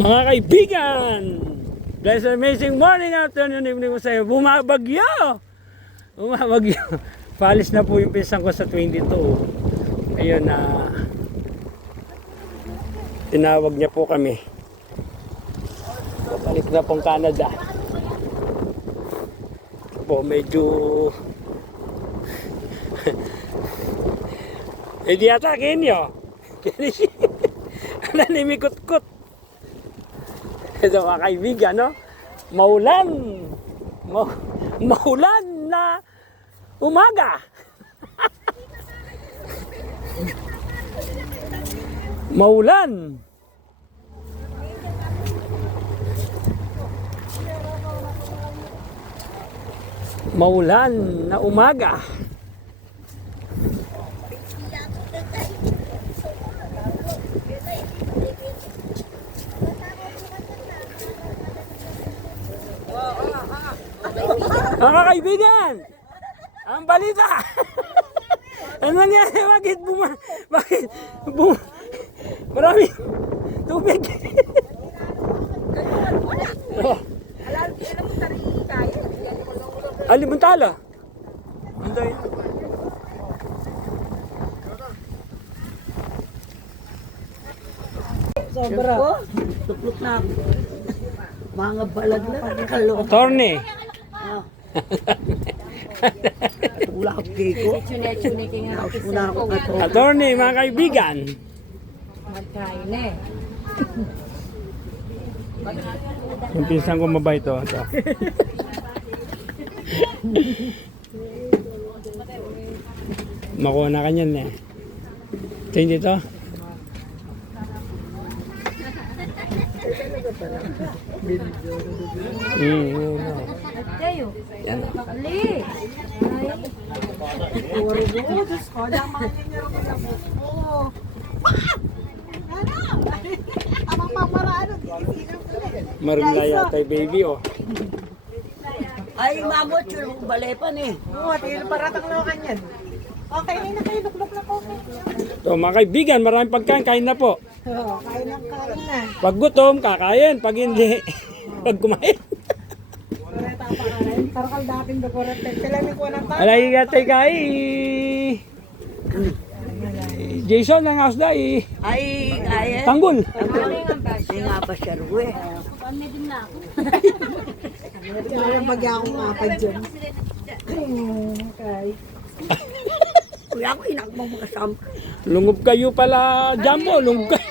Mga kaibigan, blessed amazing morning, afternoon, evening ko sa iyo. Bumabagyo! Bumabagyo. Paalis na po yung pinsan ko sa 22. Ayun na tinawag niya po kami. Balik na pong Canada. Po medyo hindi ata kinyo. Nanimikot-kot. Ito mga kaibigan, no? Maulan. Maulan na umaga. Maulan. Maulan na umaga. Mga kaibigan, ang balita. Ano nangyari? Bakit marami tubig. Oh. Alimuntala. Anday. Sobra. Tuplok na ako. Mga balag na kalong. Attorney. Wala ako kiko. Wala ako kato. Attorney, mga kaibigan. Magkain eh. Yung pinsan ko mabait to. Ito. Makuha na kanyan eh. Tingin dito. Kayo. Ali. Marumlaya tayo baby oh. Ay, mamot yun. Balepan eh. Oo, tingin paratang na kanyan. Okay, na kayo, luklok na po. So mga kaibigan, maraming pagkain, kain na po. Oo, kain ng kain na. Pag gutom, kakain. Pag hindi, pag kumain. Kureta pa ka rin. Tarkal dating do kurete. Sila may kuha ng tayo. Alay ka tayo kay Jason ng house na Ay, kaya. tanggol. Hindi nga pa siya ruwe. Sila yung bagya akong mapad dyan. Okay. Kuya ako, inak mo mga sample. Lungob kayo pala, Jumbo. Lungob kayo.